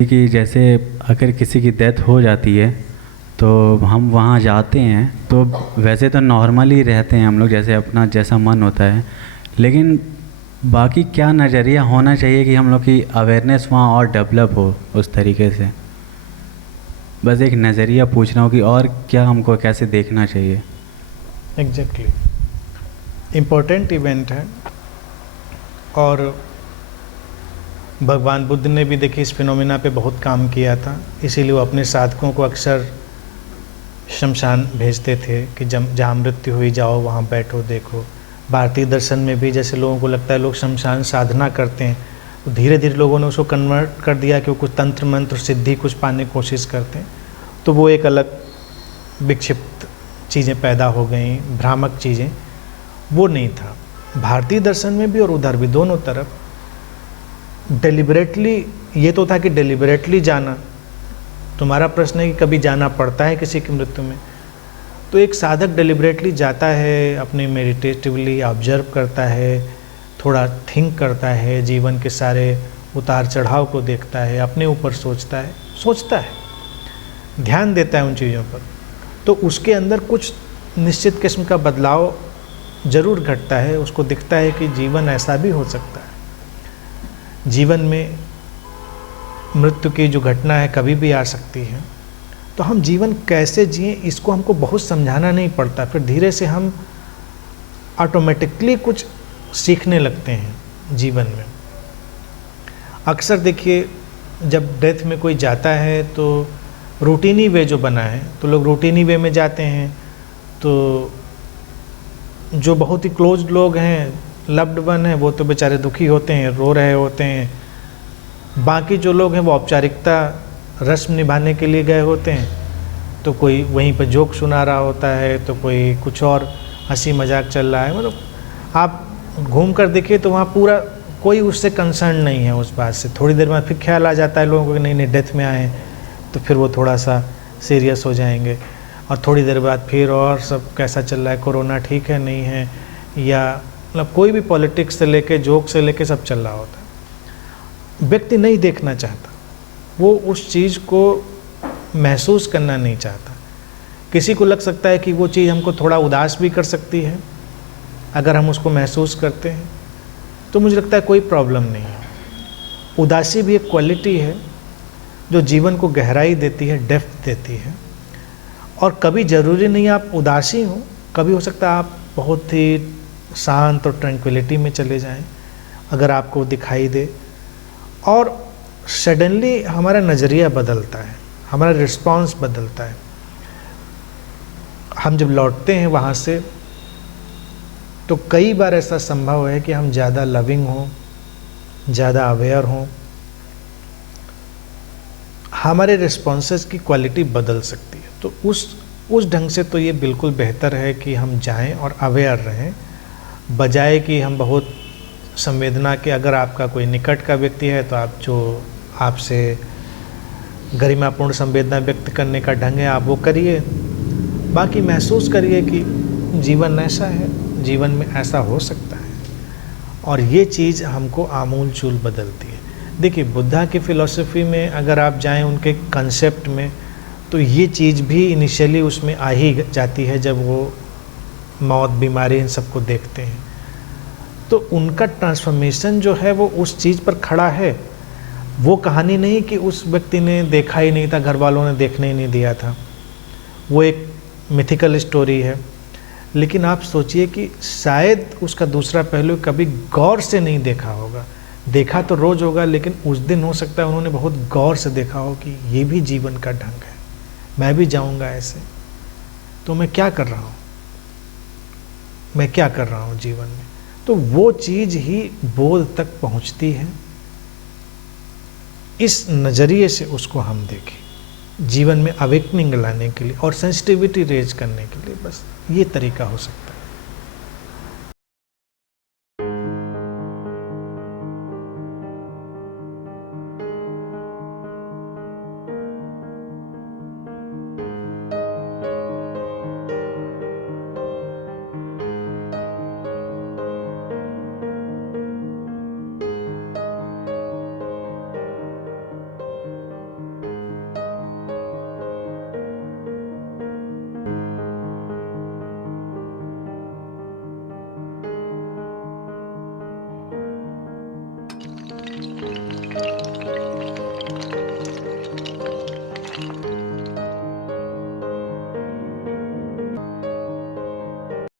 कि जैसे अगर किसी की डेथ हो जाती है तो हम वहाँ जाते हैं, तो वैसे तो नॉर्मली रहते हैं हम लोग, जैसे अपना जैसा मन होता है, लेकिन बाकी क्या नज़रिया होना चाहिए कि हम लोग की अवेयरनेस वहाँ और डेवलप हो उस तरीके से। बस एक नज़रिया पूछना हो कि और क्या हमको कैसे देखना चाहिए। एग्जैक्टली इम्पोर्टेंट इवेंट है। और भगवान बुद्ध ने भी देखिए इस फिनोमिना पे बहुत काम किया था, इसीलिए वो अपने साधकों को अक्सर शमशान भेजते थे कि जहाँ मृत्यु हुई जाओ वहाँ बैठो देखो। भारतीय दर्शन में भी जैसे लोगों को लगता है लोग शमशान साधना करते हैं, तो धीरे धीरे लोगों ने उसको कन्वर्ट कर दिया कि वो कुछ तंत्र मंत्र सिद्धि कुछ पाने की कोशिश करते हैं, तो वो एक अलग विक्षिप्त चीज़ें पैदा हो गई, भ्रामक चीज़ें। वो नहीं था भारतीय दर्शन में भी और उधर भी, दोनों तरफ डेलिबरेटली। ये तो था कि डेलिबरेटली जाना। तुम्हारा प्रश्न है कि कभी जाना पड़ता है किसी की मृत्यु में, तो एक साधक डेलिबरेटली जाता है, अपने मेडिटेटिवली ऑब्जर्व करता है, थोड़ा थिंक करता है, जीवन के सारे उतार चढ़ाव को देखता है, अपने ऊपर सोचता है, ध्यान देता है उन चीज़ों पर, तो उसके अंदर कुछ निश्चित किस्म का बदलाव ज़रूर घटता है। उसको दिखता है कि जीवन ऐसा भी हो सकता है, जीवन में मृत्यु की जो घटना है कभी भी आ सकती है। तो हम जीवन कैसे जिएं इसको हमको बहुत समझाना नहीं पड़ता, फिर धीरे से हम ऑटोमेटिकली कुछ सीखने लगते हैं जीवन में। अक्सर देखिए जब डेथ में कोई जाता है तो रूटीनी वे जो बना है, तो लोग रूटीनी वे में जाते हैं, तो जो बहुत ही क्लोज लोग हैं, लव्ड वन हैं, वो तो बेचारे दुखी होते हैं, रो रहे होते हैं। बाकी जो लोग हैं वो औपचारिकता रस्म निभाने के लिए गए होते हैं, तो कोई वहीं पर जोक सुना रहा होता है, तो कोई कुछ और हंसी मजाक चल रहा है। मतलब आप घूम कर देखिए तो वहाँ पूरा कोई उससे कंसर्न नहीं है उस बात से। थोड़ी देर बाद फिर ख्याल आ जाता है लोगों को कि नहीं नहीं डेथ में आए हैं, तो फिर वो थोड़ा सा सीरियस हो जाएंगे। और थोड़ी देर बाद फिर और सब कैसा चल रहा है, कोरोना ठीक है नहीं है, या मतलब कोई भी पॉलिटिक्स से लेके जोक से लेके सब चल रहा होता है। व्यक्ति नहीं देखना चाहता, वो उस चीज़ को महसूस करना नहीं चाहता। किसी को लग सकता है कि वो चीज़ हमको थोड़ा उदास भी कर सकती है, अगर हम उसको महसूस करते हैं तो मुझे लगता है कोई प्रॉब्लम नहीं है। उदासी भी एक क्वालिटी है जो जीवन को गहराई देती है, डेप्थ देती है। और कभी ज़रूरी नहीं आप उदासी हो, कभी हो सकता है आप बहुत ही शांत और ट्रैंक्विलिटी में चले जाएं, अगर आपको दिखाई दे। और सडनली हमारा नज़रिया बदलता है, हमारा रिस्पॉन्स बदलता है। हम जब लौटते हैं वहाँ से तो कई बार ऐसा संभव है कि हम ज़्यादा लविंग हों, ज़्यादा अवेयर हों, हमारे रिस्पॉन्सेस की क्वालिटी बदल सकती है। तो उस ढंग से तो ये बिल्कुल बेहतर है कि हम जाएं और अवेयर रहें, बजाय कि हम बहुत संवेदना के, अगर आपका कोई निकट का व्यक्ति है तो आप जो आपसे गरिमापूर्ण संवेदना व्यक्त करने का ढंग है आप वो करिए, बाकी महसूस करिए कि जीवन ऐसा है, जीवन में ऐसा हो सकता है। और ये चीज़ हमको आमूल चूल बदलती है। देखिए बुद्धा की फ़िलॉसफी में अगर आप जाएं उनके कंसेप्ट में, तो ये चीज़ भी इनिशियली उसमें आ ही जाती है जब वो मौत, बीमारी, इन सबको देखते हैं। तो उनका ट्रांसफॉर्मेशन जो है वो उस चीज़ पर खड़ा है। वो कहानी नहीं कि उस व्यक्ति ने देखा ही नहीं था, घर वालों ने देखने ही नहीं दिया था, वो एक मिथिकल स्टोरी है। लेकिन आप सोचिए कि शायद उसका दूसरा पहलू कभी गौर से नहीं देखा होगा। देखा तो रोज़ होगा, लेकिन उस दिन हो सकता है उन्होंने बहुत गौर से देखा हो कि ये भी जीवन का ढंग है, मैं भी जाऊंगा ऐसे, तो मैं क्या कर रहा हूँ, मैं क्या कर रहा हूँ जीवन में। तो वो चीज़ ही बोध तक पहुँचती है। इस नज़रिए से उसको हम देखें, जीवन में अवेकनिंग लाने के लिए और सेंसिटिविटी रेज करने के लिए, बस ये तरीका हो सकता है।